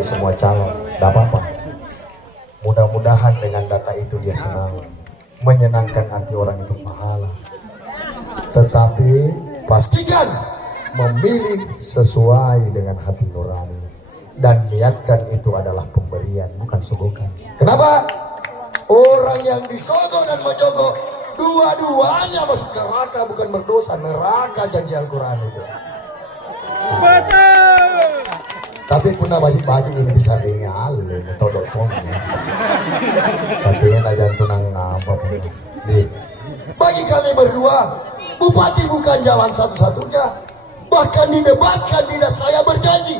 Semua calon, tidak apa-apa. Mudah-mudahan dengan data itu dia senang, menyenangkan hati orang itu pahala. Tetapi pastikan memilih sesuai dengan hati nurani dan niatkan itu adalah pemberian, bukan sogokan. Kenapa? Orang yang disogok dan menjogok dua-duanya masuk neraka, bukan berdosa. Neraka janji Al-Quran itu. Tapi puna baji-baji ini bisa diingat metode tongnya. Katanya aja tunang apa pun. Bagi kami berdua, bupati bukan jalan satu-satunya. Bahkan di debat kandidat saya berjanji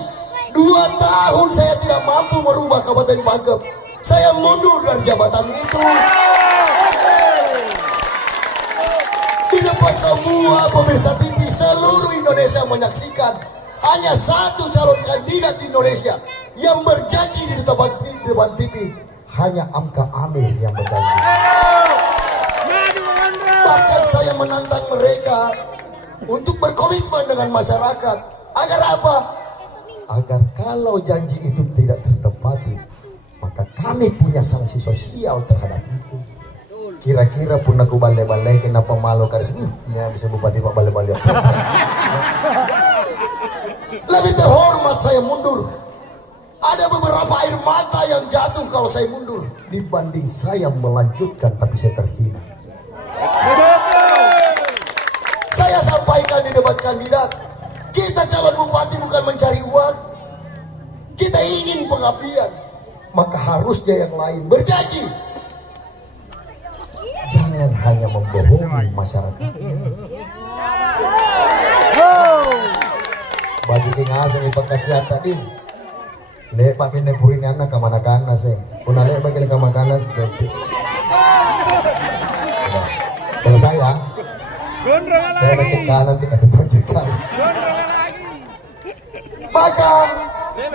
2 tahun saya tidak mampu merubah Kabupaten Pangkep. Saya mundur dari jabatan itu. Di depan semua pemirsa TV seluruh Indonesia menyaksikan, hanya satu calon kandidat di Indonesia yang berjanji di depan TV, hanya Amka Amir yang berjanji. Bahkan saya menantang mereka untuk berkomitmen dengan masyarakat. Agar apa? Agar kalau janji itu tidak tertepati, maka kami punya sanksi sosial terhadap itu. Kira-kira pun aku balik-balik kenapa malu karena bisa bupati pak balik-balik. Lebih terhormat saya mundur. Ada beberapa air mata yang jatuh kalau saya mundur dibanding saya melanjutkan tapi saya terhina. Saya sampaikan di debat kandidat, kita calon bupati bukan mencari uang, kita ingin pengabdian. Maka harusnya yang lain berjanji, jangan hanya membohongi masyarakatnya. Bagi tinggal di pagkasiat tadi lek pak minne purin anak kamana-kana sih kuna lek bagian kamakana seperti selesai ya saya nanti kanan tiga maka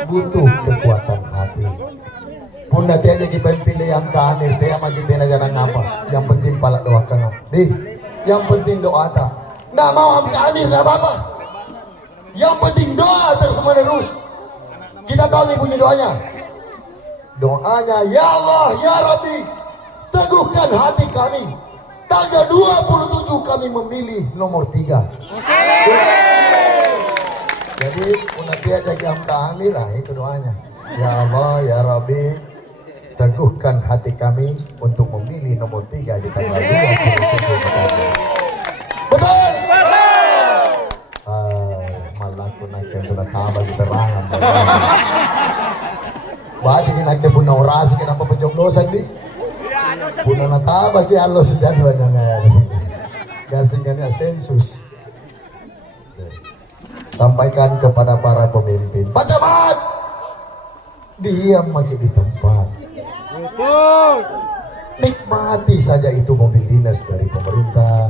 butuh kekuatan hati pun nanti aja kita pilih yang kanir teh sama kita jangan ngapa yang penting palak doa kanga yang penting doa tak nggak mau ambil kanir nggak apa-apa. Yang penting doa terus menerus. Kita tahu nih punya doanya. Doanya, ya Allah, ya Rabbi, teguhkan hati kami. Tanggal 27 kami memilih nomor 3. Jadi nanti aja jam kami lah itu doanya. Ya Allah, ya Rabbi, teguhkan hati kami untuk memilih nomor 3 di tanggal 27. Betul. Malaku naknya itu nataba di serangan. Baca naknya pun orasi kenapa penjoblosan di? Puna nataba ki Allah sejak banyak ngayar. Gasingannya sensus. Sampaikan kepada para pemimpin. Baca mat. Diam lagi di tempat. Nikmati saja itu mobil dinas dari pemerintah.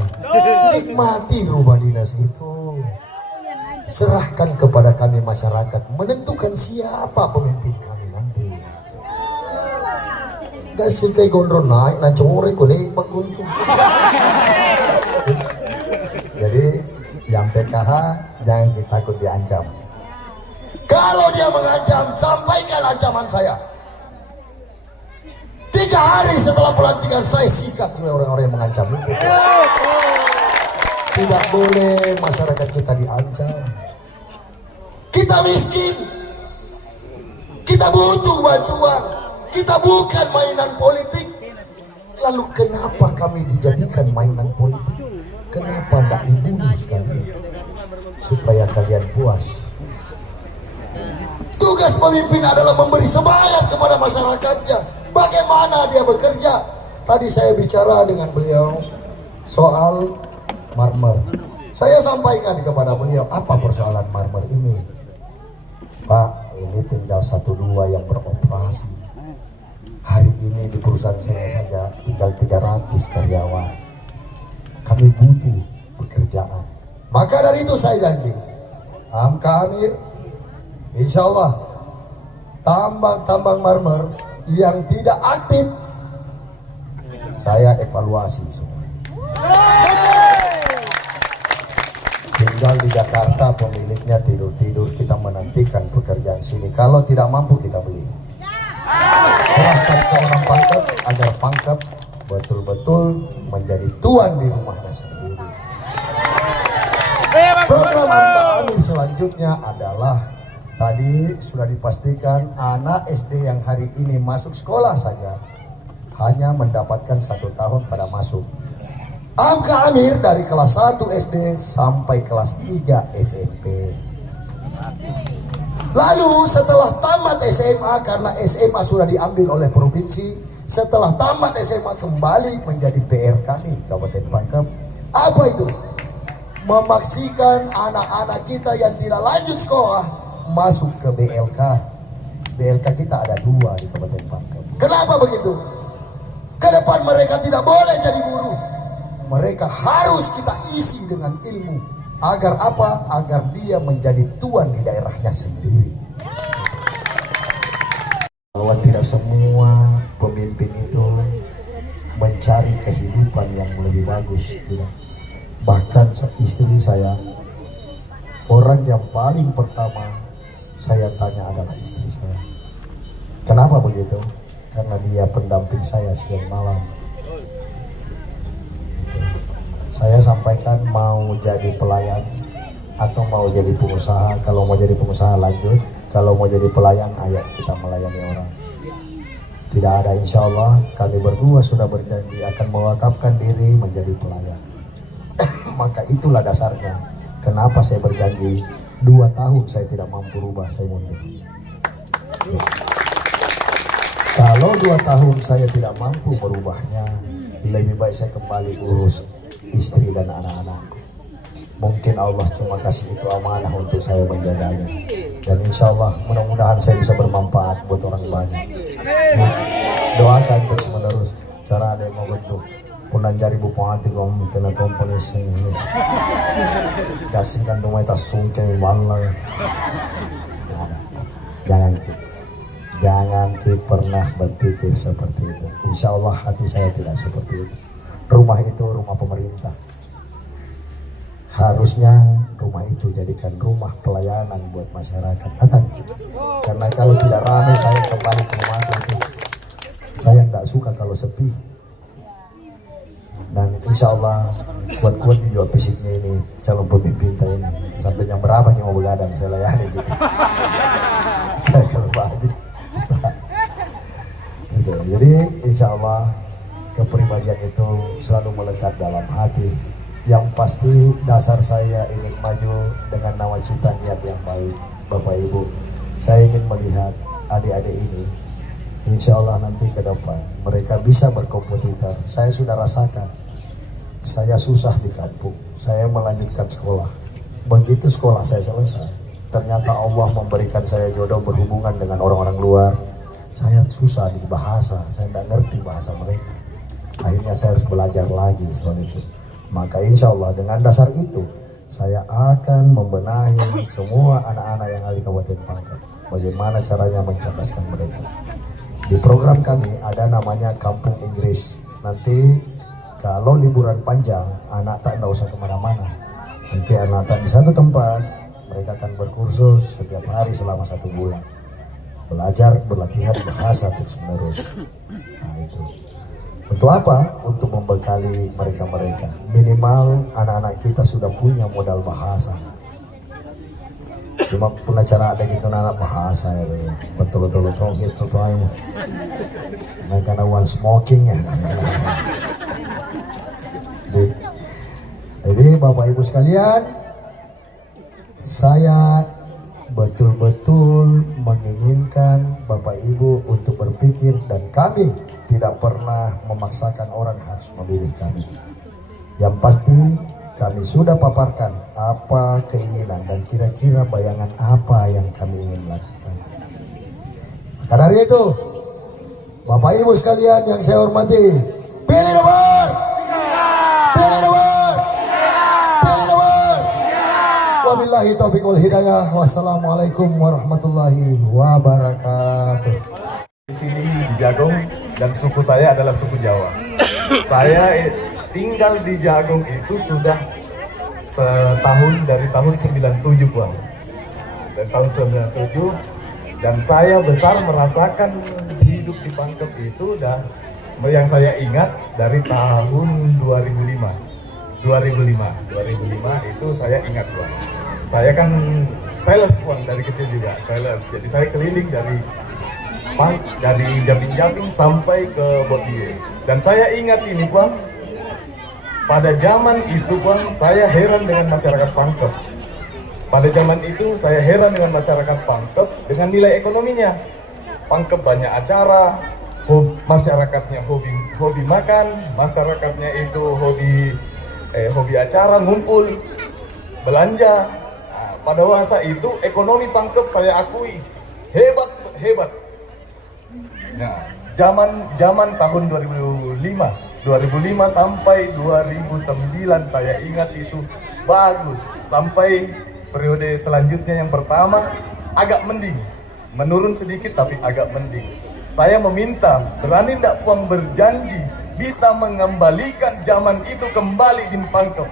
Nikmati rumah dinas itu. Serahkan kepada kami masyarakat menentukan siapa pemimpin kami nanti. Gak suka gondron naik lah core kulit baguntung. Jadi yang PKH jangan kita takut diancam. Kalau dia mengancam, sampaikan ancaman saya. 3 hari setelah pelantikan saya sikat oleh orang-orang yang mengancam itu. Tidak boleh masyarakat kita diancam. Kita miskin, kita butuh bantuan, kita bukan mainan politik. Lalu kenapa kami dijadikan mainan politik? Kenapa tidak dibunuh sekali? Supaya kalian puas. Tugas pemimpin adalah memberi semangat kepada masyarakatnya. Bagaimana dia bekerja? Tadi saya bicara dengan beliau soal marmer. Saya sampaikan kepada beliau, apa persoalan marmer ini? Pak, ini tinggal 1-2 yang beroperasi. Hari ini di perusahaan saya saja tinggal 300 karyawan. Kami butuh pekerjaan. Maka dari itu saya janji, Amka Amir, insya Allah tambang-tambang marmer yang tidak aktif saya evaluasi semua. Tinggal di Jakarta pemiliknya tidur-tidur, kita menantikan pekerjaan sini. Kalau tidak mampu kita beli. Serahkan ke orang pangkep agar pangkep betul-betul menjadi tuan di rumahnya sendiri. Program Amka Amir selanjutnya adalah tadi sudah dipastikan anak SD yang hari ini masuk sekolah saja hanya mendapatkan 1 tahun pada masuk. Amka Amir dari kelas 1 SD sampai kelas 3 SMP. Lalu setelah tamat SMA, karena SMA sudah diambil oleh provinsi, setelah tamat SMA kembali menjadi PR kami Kabupaten Pangkep. Apa itu? Memaksikan anak-anak kita yang tidak lanjut sekolah masuk ke BLK. BLK kita ada 2 di Kabupaten Pangkep. Kenapa begitu? Ke depan mereka tidak boleh jadi guru. Mereka harus kita isi dengan ilmu. Agar apa? Agar dia menjadi tuan di daerahnya sendiri. Bahwa tidak semua pemimpin itu mencari kehidupan yang lebih bagus, tidak. Bahkan istri saya, orang yang paling pertama saya tanya adalah istri saya. Kenapa begitu? Karena dia pendamping saya siang malam. Saya sampaikan mau jadi pelayan atau mau jadi pengusaha. Kalau mau jadi pengusaha lanjut, kalau mau jadi pelayan ayo kita melayani orang. Tidak ada, insya Allah kami berdua sudah berjanji akan mewakafkan diri menjadi pelayan. Maka itulah dasarnya kenapa saya berjanji 2 tahun saya tidak mampu rubah, saya mundur. Kalau 2 tahun saya tidak mampu merubahnya, lebih baik saya kembali urus istri dan anak-anakku. Mungkin Allah cuma kasih itu amanah untuk saya menjaganya. Dan insya Allah mudah-mudahan saya bisa bermanfaat buat orang banyak. Doakan terus menerus. Cara ada yang mau bentuk punan jari bupong hati kau mungkin atau ponis ini. Kasihkan tuh mereka sungkem malah. Jangan pernah berpikir seperti itu. Insya Allah hati saya tidak seperti itu. Rumah itu rumah pemerintah. Harusnya rumah itu jadikan rumah pelayanan buat masyarakat. Karena kalau tidak ramai saya kembali ke rumah itu. Saya tidak suka kalau sepi. Dan insya Allah kuat-kuat juga fisiknya ini calon pemimpin ini. Sampai jam berapa yang mau begadang saya layani gitu. Saya kalau baju. Gitu. Jadi insya Allah kepribadian itu selalu melekat dalam hati. Yang pasti dasar saya ingin maju dengan nawacita niat yang baik. Bapak Ibu, saya ingin melihat adik-adik ini insya Allah nanti ke depan mereka bisa berkompetitor. Saya sudah rasakan, saya susah di kampung, saya melanjutkan sekolah. Begitu sekolah saya selesai, ternyata Allah memberikan saya jodoh berhubungan dengan orang-orang luar. Saya susah di bahasa, saya tidak ngerti bahasa mereka. Akhirnya saya harus belajar lagi soal itu. Maka insya Allah dengan dasar itu saya akan membenahi semua anak-anak yang ada di Kabupaten Pangkep. Bagaimana caranya mencerdaskan mereka. Di program kami ada namanya Kampung Inggris. Nanti kalau liburan panjang anak tak usah kemana-mana. Nanti anak tak di satu tempat, mereka akan berkursus setiap hari selama 1 bulan. Belajar, berlatihan bahasa terus menerus. Nah itu. Untuk apa? Untuk membekali mereka-mereka. Minimal anak-anak kita sudah punya modal bahasa. Cuma punya cara ada gitu anak bahasa ya. Betul-betul gitu tuh aja. Nah, karena one smoking ya. Jadi Bapak Ibu sekalian, saya betul-betul menginginkan Bapak Ibu untuk berpikir, dan kami tidak pernah memaksakan orang harus memilih kami. Yang pasti kami sudah paparkan apa keinginan dan kira-kira bayangan apa yang kami ingin lakukan. Maka dari itu, Bapak Ibu sekalian yang saya hormati, pilih nomor, pilih nomor, pilih nomor. Wabillahi taufiq wal hidayah. Wassalamualaikum warahmatullahi wabarakatuh. Di sini di Jagong dan suku saya adalah suku Jawa. Saya tinggal di Jagong itu sudah setahun dari tahun 97 Bang. Dari tahun 97 dan saya besar merasakan hidup di Pangkep itu udah yang saya ingat dari tahun 2005 itu saya ingat Bang. Saya kan sales Bang dari kecil juga sales. Jadi saya keliling dari Japing-Japing sampai ke Botie. Dan saya ingat ini Bang, pada zaman itu Bang, saya heran dengan masyarakat Pangkep. Pada zaman itu saya heran dengan masyarakat Pangkep dengan nilai ekonominya. Pangkep banyak acara, masyarakatnya hobi makan, masyarakatnya itu hobi acara, ngumpul, belanja. Nah, pada masa itu ekonomi Pangkep saya akui hebat. Nah, zaman tahun 2005 sampai 2009 saya ingat itu bagus. Sampai periode selanjutnya yang pertama agak mending, menurun sedikit tapi agak mending. Saya meminta, berani ndak Puang berjanji bisa mengembalikan zaman itu kembali di Pangkep.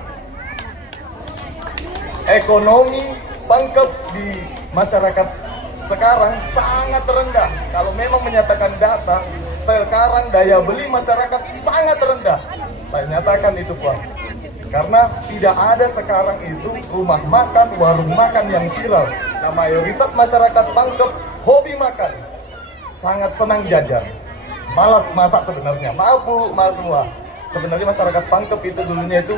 Ekonomi Pangkep di masyarakat sekarang sangat rendah. Kalau memang menyatakan data, sekarang daya beli masyarakat sangat rendah. Saya nyatakan itu Puang. Karena tidak ada sekarang itu rumah makan, warung makan yang viral. Nah, mayoritas masyarakat Pangkep hobi makan. Sangat senang jajan. Malas masak sebenarnya. Maaf Bu, maaf semua. Sebenarnya masyarakat Pangkep itu dulunya itu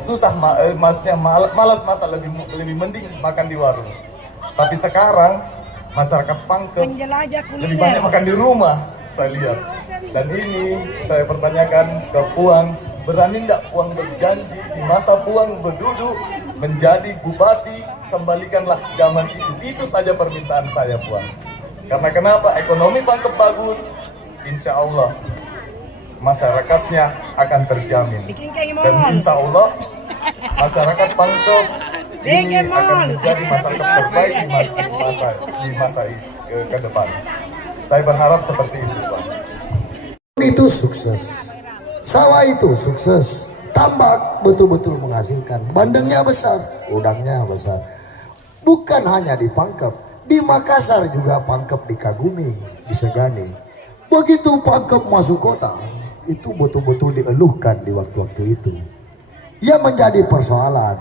susah, maksudnya malas masak, lebih mending makan di warung. Tapi sekarang masyarakat Pangkep lebih banyak makan di rumah, saya lihat. Dan ini saya pertanyakan ke Puang, berani ndak Puang berjanji di masa Puang berduduk menjadi bupati, kembalikanlah zaman itu. Itu saja permintaan saya Puang. Karena kenapa? Ekonomi Pangkep bagus, insya Allah masyarakatnya akan terjamin. Dan insya Allah masyarakat Pangkep ini akan menjadi masyarakat terbaik di masa ke depan. Saya berharap seperti itu Pak. Itu sukses, sawah itu sukses, tambak betul-betul menghasilkan, bandengnya besar, udangnya besar. Bukan hanya di Pangkep, di Makassar juga Pangkep dikagumi, disegani. Begitu Pangkep masuk kota, itu betul-betul dieluhkan di waktu-waktu itu. Yang menjadi persoalan,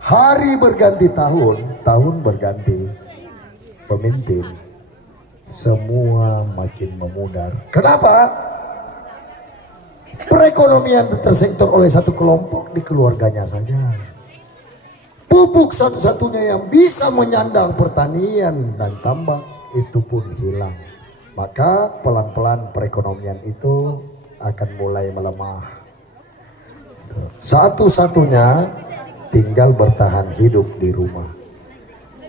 hari berganti tahun, tahun berganti pemimpin, semua makin memudar. Kenapa? Perekonomian tersektor oleh satu kelompok di keluarganya saja. Pupuk satu-satunya yang bisa menyandang pertanian dan tambak itu pun hilang. Maka pelan-pelan perekonomian itu akan mulai melemah. Satu-satunya tinggal bertahan hidup di rumah.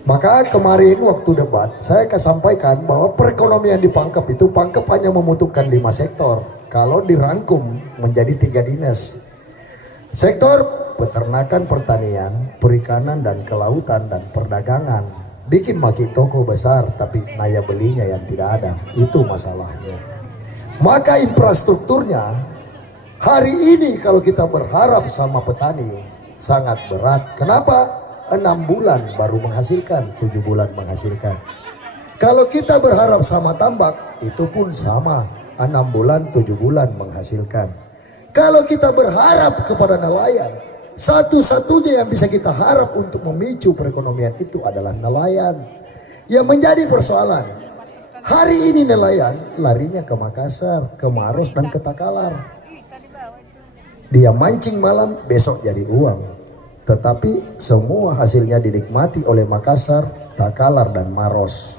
Maka kemarin waktu debat saya akan sampaikan bahwa perekonomian di Pangkep itu, Pangkep hanya membutuhkan 5 sektor. Kalau dirangkum menjadi 3 dinas. Sektor peternakan, pertanian, perikanan dan kelautan dan perdagangan. Bikin maki toko besar tapi naya belinya yang tidak ada. Itu masalahnya. Maka infrastrukturnya hari ini kalau kita berharap sama petani sangat berat. Kenapa? 6 bulan baru menghasilkan, 7 bulan menghasilkan. Kalau kita berharap sama tambak, itu pun sama, 6 bulan, 7 bulan menghasilkan. Kalau kita berharap kepada nelayan, satu-satunya yang bisa kita harap untuk memicu perekonomian itu adalah nelayan. Yang menjadi persoalan, hari ini nelayan larinya ke Makassar, ke Maros dan ke Takalar. Dia mancing malam, besok jadi uang. Tetapi semua hasilnya dinikmati oleh Makassar, Takalar dan Maros.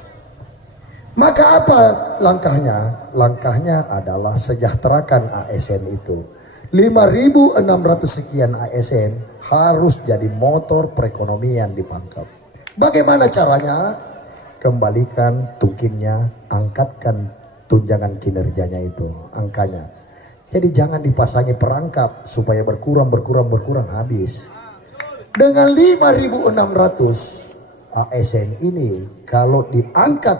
Maka apa langkahnya? Langkahnya adalah sejahterakan ASN itu. 5.600 sekian ASN harus jadi motor perekonomian di Pangkep. Bagaimana caranya? Kembalikan tukinnya, angkatkan tunjangan kinerjanya itu, angkanya. Jadi jangan dipasangi perangkap supaya berkurang habis. Dengan 5.600 ASN ini kalau diangkat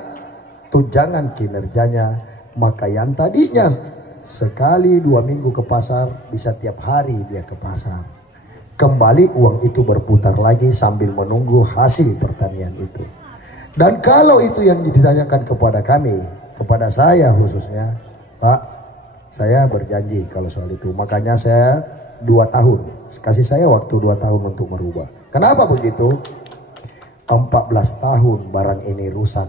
tunjangan kinerjanya, maka yang tadinya sekali 2 minggu ke pasar bisa tiap hari dia ke pasar. Kembali uang itu berputar lagi sambil menunggu hasil pertanian itu. Dan kalau itu yang ditanyakan kepada kami, kepada saya khususnya, Pak, saya berjanji kalau soal itu. Makanya saya 2 tahun, kasih saya waktu 2 tahun untuk merubah. Kenapa begitu? 14 tahun barang ini rusak.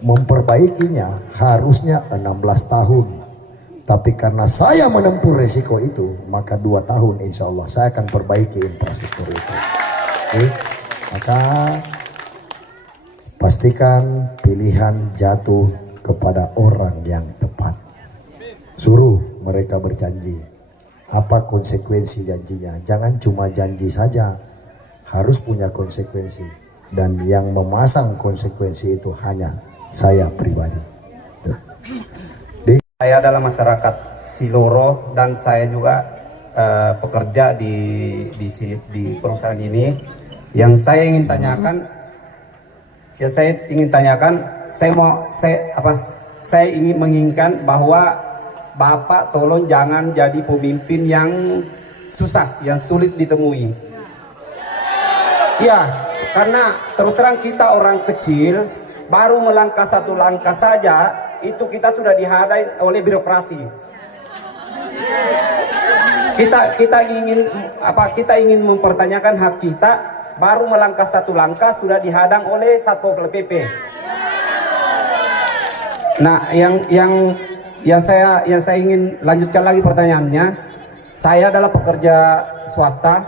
Memperbaikinya harusnya 16 tahun. Tapi karena saya menempuh resiko itu, maka 2 tahun insya Allah saya akan perbaiki infrastruktur itu. Oke? Maka pastikan pilihan jatuh kepada orang yang tepat. Suruh mereka berjanji. Apa konsekuensi janjinya? Jangan cuma janji saja, harus punya konsekuensi. Dan yang memasang konsekuensi itu hanya saya pribadi. Saya adalah masyarakat Siloro dan saya juga pekerja di perusahaan ini. Yang saya ingin tanyakan, saya ingin menginginkan bahwa Bapak tolong jangan jadi pemimpin yang susah, yang sulit ditemui. Ya, karena terus terang kita orang kecil, baru melangkah 1 langkah saja itu kita sudah dihadai oleh birokrasi. Kita ingin mempertanyakan hak kita, baru melangkah 1 langkah sudah dihadang oleh Satpol PP. Nah, yang saya ingin lanjutkan lagi pertanyaannya, saya adalah pekerja swasta.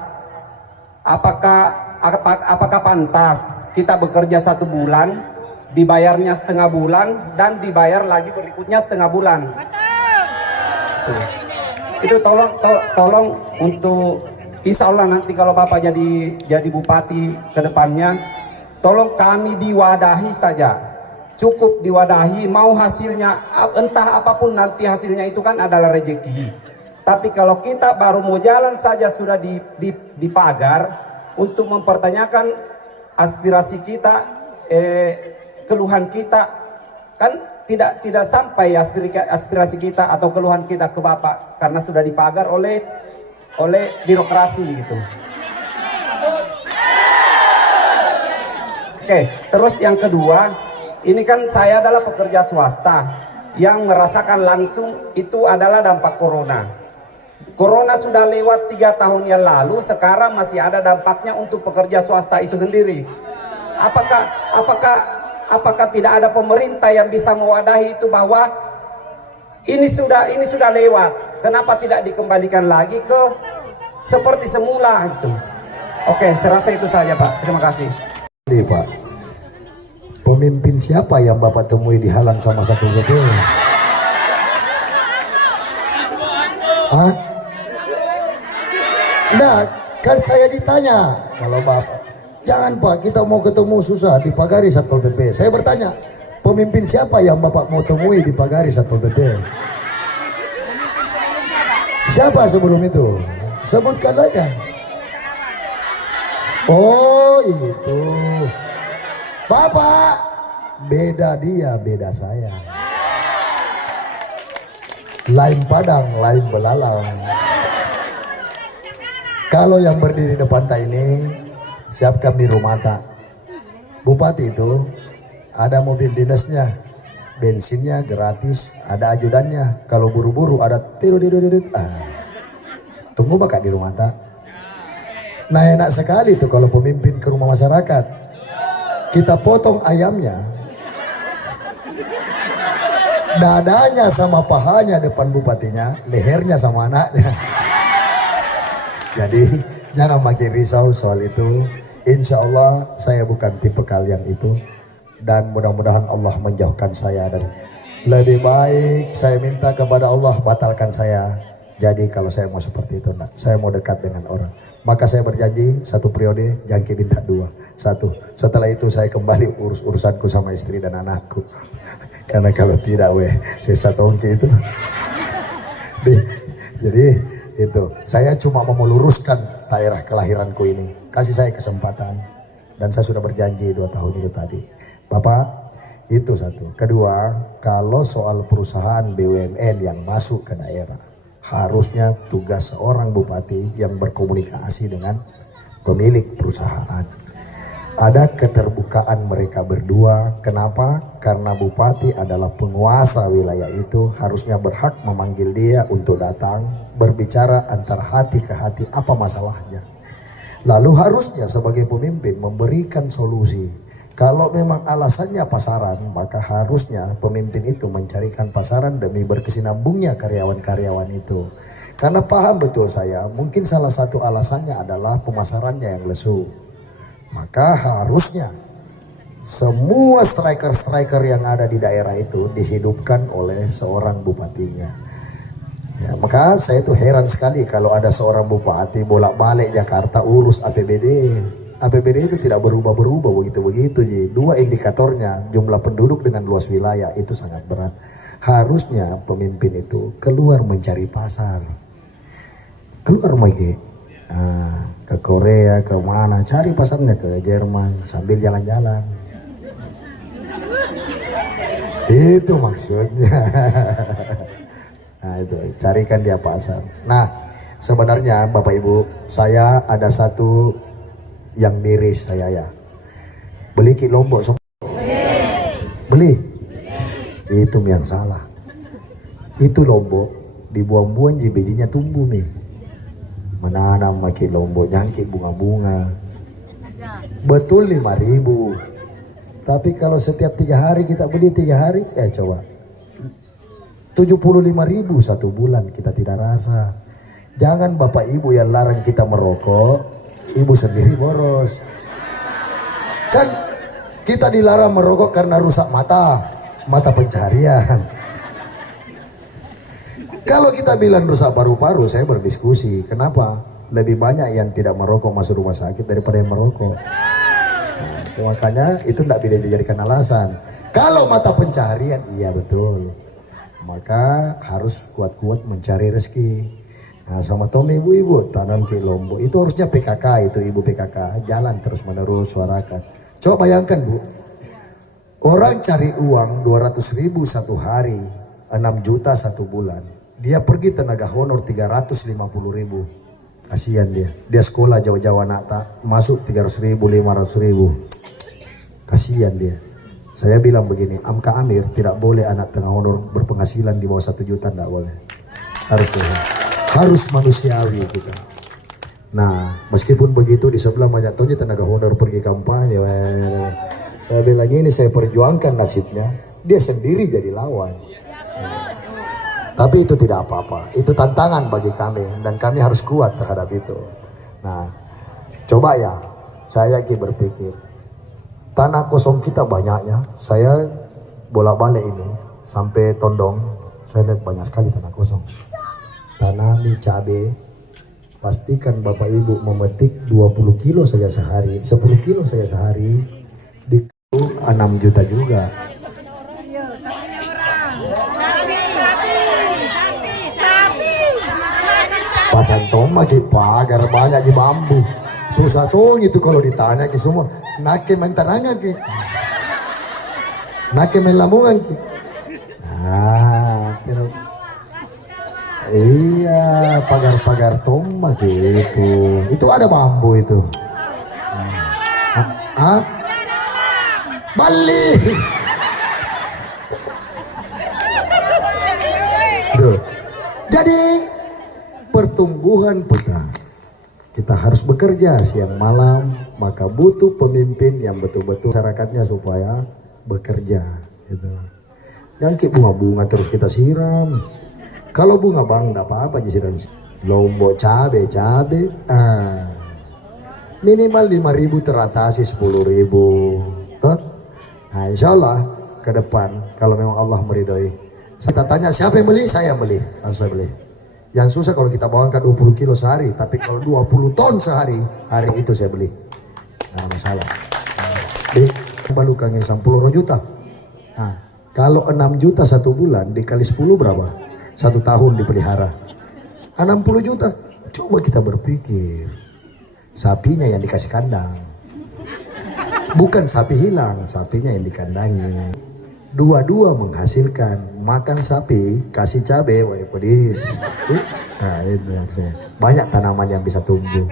Apakah pantas kita bekerja 1 bulan, dibayarnya setengah bulan, dan dibayar lagi berikutnya setengah bulan? Itu tolong untuk insya Allah nanti kalau Bapak jadi bupati ke depannya, tolong kami diwadahi saja, cukup diwadahi. Mau hasilnya entah apapun nanti hasilnya itu kan adalah rezeki. Tapi kalau kita baru mau jalan saja sudah dipagar untuk mempertanyakan aspirasi kita, keluhan kita, kan tidak sampai aspirasi kita atau keluhan kita ke Bapak karena sudah dipagar oleh birokrasi gitu. Oke, terus yang kedua, ini kan saya adalah pekerja swasta yang merasakan langsung itu adalah dampak corona. Corona sudah lewat 3 tahun yang lalu, sekarang masih ada dampaknya untuk pekerja swasta itu sendiri. Apakah tidak ada pemerintah yang bisa mewadahi itu bahwa ini sudah lewat, kenapa tidak dikembalikan lagi ke seperti semula itu? Oke, saya rasa itu saja Pak. Terima kasih. Pak, pemimpin siapa yang Bapak temui dihalang sama Satpol PP? Hah? Nah, kan saya ditanya kalau Bapak, jangan Pak, kita mau ketemu susah dipagari Satpol PP. Saya bertanya, pemimpin siapa yang Bapak mau temui dipagari Satpol PP? Siapa sebelum itu? Sebutkan aja. Oh itu Bapak, beda dia, beda saya. Lain padang, lain belalang. Kalau yang berdiri depan tak ini, siapkan biru mata. Bupati itu ada mobil dinasnya, bensinnya gratis, ada ajudannya. Kalau buru-buru ada tiru-tiru-tiru. Tunggu bakal di rumah tak. Nah enak sekali tuh kalau pemimpin ke rumah masyarakat. Kita potong ayamnya, dadanya sama pahanya depan bupatinya, lehernya sama anaknya. Jadi jangan makin risau soal itu. Insya Allah saya bukan tipe kalian itu. Dan mudah-mudahan Allah menjauhkan saya dari. Lebih baik saya minta kepada Allah batalkan saya Jadi kalau saya mau seperti itu, enggak. Saya mau dekat dengan orang. Maka saya berjanji 1 periode, jangki minta 2. 1. Setelah itu saya kembali urusanku sama istri dan anakku. Karena kalau tidak, saya ongki itu. Jadi itu, saya cuma mau meluruskan daerah kelahiranku ini. Kasih saya kesempatan. Dan saya sudah berjanji 2 tahun itu tadi. Bapak, itu 1. Kedua, kalau soal perusahaan BUMN yang masuk ke daerah, harusnya tugas seorang bupati yang berkomunikasi dengan pemilik perusahaan. Ada keterbukaan mereka berdua. Kenapa? Karena bupati adalah penguasa wilayah itu, harusnya berhak memanggil dia untuk datang, berbicara antara hati ke hati apa masalahnya. Lalu harusnya sebagai pemimpin memberikan solusi. Kalau memang alasannya pasaran, maka harusnya pemimpin itu mencarikan pasaran demi berkesinambungnya karyawan-karyawan itu. Karena paham betul saya, mungkin salah satu alasannya adalah pemasarannya yang lesu. Maka harusnya semua striker-striker yang ada di daerah itu dihidupkan oleh seorang bupatinya. Ya, maka saya tuh heran sekali kalau ada seorang bupati bolak-balik Jakarta urus APBD. APBD itu tidak berubah-berubah begitu-begitu. Jadi 2 indikatornya, jumlah penduduk dengan luas wilayah, itu sangat berat. Harusnya pemimpin itu keluar mencari pasar. Keluar lagi. Ke Korea, ke mana, cari pasarnya, ke Jerman sambil jalan-jalan. Itu maksudnya. Nah itu, carikan dia pasar. Nah sebenarnya Bapak Ibu, saya ada satu yang miris saya ya. Beli ki Lombok beli. Itu yang salah. Itu Lombok dibuang-buang jadi bijinya tumbuh nih. Menanam makin Lombok nyangkik bunga-bunga. Betul 5.000. Tapi kalau setiap 3 hari kita beli 3 hari, ya coba 75.000 1 bulan kita tidak rasa. Jangan Bapak Ibu yang larang kita merokok, Ibu sendiri boros. Kan kita dilarang merokok karena rusak mata pencaharian. Kalau kita bilang rusak paru-paru, saya berdiskusi. Kenapa? Lebih banyak yang tidak merokok masuk rumah sakit daripada yang merokok. Nah, itu makanya itu tidak bisa dijadikan alasan. Kalau mata pencaharian, iya betul. Maka harus kuat-kuat mencari rezeki. Nah, sama Tommy ibu-ibu tanam ke Lombok itu harusnya PKK, itu ibu PKK jalan terus menerus suarakan. Coba bayangkan Bu, orang cari uang 200.000 1 hari, 6 juta 1 bulan. Dia pergi tenaga honor 350.000. Kasihan dia sekolah jauh-jauh anak tak masuk 300.000 500.000. Kasihan dia. Saya bilang begini, Amka Amir tidak boleh anak tengah honor berpenghasilan di bawah 1 juta, tidak boleh. Harus manusiawi kita. Nah, meskipun begitu di sebelah banyak tonnya tenaga honor pergi kampanye. Saya bilang ini saya perjuangkan nasibnya, dia sendiri jadi lawan. Tapi itu tidak apa-apa, itu tantangan bagi kami dan kami harus kuat terhadap itu. Nah, coba ya, saya lagi berpikir, tanah kosong kita banyaknya. Saya bolak-balik ini sampai Tondong, saya lihat banyak sekali tanah kosong. Tanami cabai, pastikan Bapak Ibu memetik 20 kilo saja sehari, 10 kilo saja sehari, di 6 juta juga. Pasan toma ki pagar banyak di bambu. Susah tuh itu kalau ditanya ki semua. Nake mentanangan ki. Nake melamungan ki. Iya, pagar-pagar toma gitu. Itu ada bambu itu. Bali. Jadi pertumbuhan kita harus bekerja siang malam, maka butuh pemimpin yang betul-betul masyarakatnya supaya bekerja gitu. Jangan bunga-bunga terus kita siram. Kalau bunga bang enggak apa-apa disiram. Lombok cabe minimal 5.000 teratasi 10.000. Nah insyaallah ke depan kalau memang Allah meridhoi, saya tanya siapa yang beli, saya beli, langsung saya beli. Yang susah kalau kita bawa ke 20 kilo sehari, tapi kalau 20 ton sehari, hari itu saya beli. Nah, masalah. Deh, baru kangen 10 juta. Nah, kalau 6 juta 1 bulan dikali 10 berapa? 1 tahun dipelihara. 60 juta. Coba kita berpikir. Sapinya yang dikasih kandang. Bukan sapi hilang, sapinya yang dikandangi. Dua-dua menghasilkan. Makan sapi, kasih cabai, wah pedis. Nah, itu maksudnya. Banyak tanaman yang bisa tumbuh.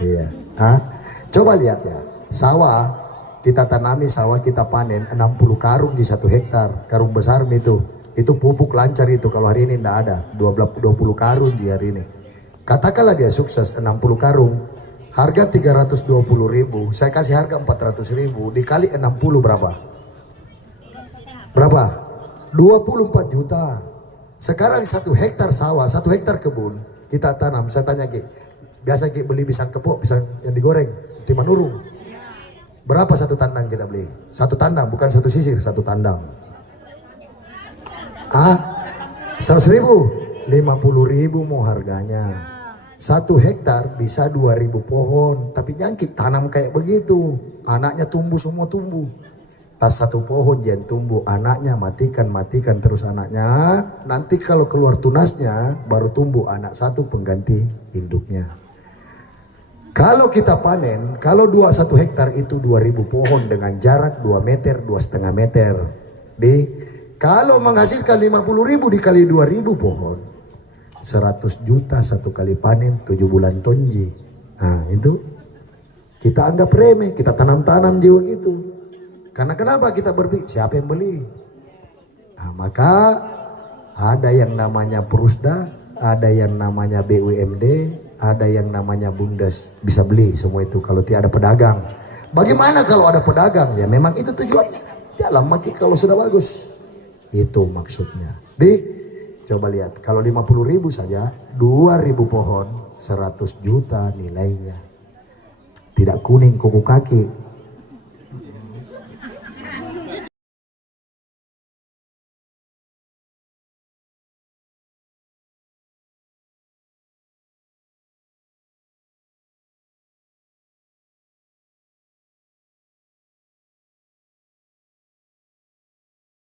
Iya. Hah? Coba lihat ya. Sawah, kita tanami sawah, kita panen 60 karung di 1 hektar. Karung besar itu. Itu pupuk lancar itu. Kalau hari ini tidak ada. 20 karung di hari ini. Katakanlah dia sukses 60 karung. Harga 320.000. Saya kasih harga 400.000. Dikali 60 berapa? Berapa? 24 juta. Sekarang 1 hektar sawah, 1 hektar kebun kita tanam. Saya tanya Ki, biasa Ki beli pisang kepok, pisang yang digoreng, timan urung. Berapa 1 tandang kita beli? 1 tandang, bukan 1 sisir, 1 tandang. 100.000, 50.000 mau harganya. 1 hektar bisa 2.000 pohon, tapi jangkit tanam kayak begitu. Anaknya tumbuh, semua tumbuh. Pas 1 pohon yang tumbuh, anaknya matikan terus anaknya. Nanti kalau keluar tunasnya baru tumbuh anak 1 pengganti induknya. Kalau kita panen, kalau 1 hektar itu 2.000 pohon dengan jarak 2 meter, 2,5 meter. Kalau menghasilkan 50.000 dikali 2.000 pohon, 100 juta 1 kali panen, 7 bulan tonji. Nah itu kita anggap remeh, kita tanam-tanam jiwa gitu. Karena kenapa kita berpikir siapa yang beli? Nah, maka ada yang namanya Prusda, ada yang namanya BUMD, ada yang namanya Bundes, bisa beli semua itu kalau tidak ada pedagang. Bagaimana kalau ada pedagang? Ya memang itu tujuannya. Dalam mati kalau sudah bagus. Itu maksudnya. Coba lihat, kalau 50.000 saja, 2.000 pohon, 100 juta nilainya. Tidak kuning kuku kaki.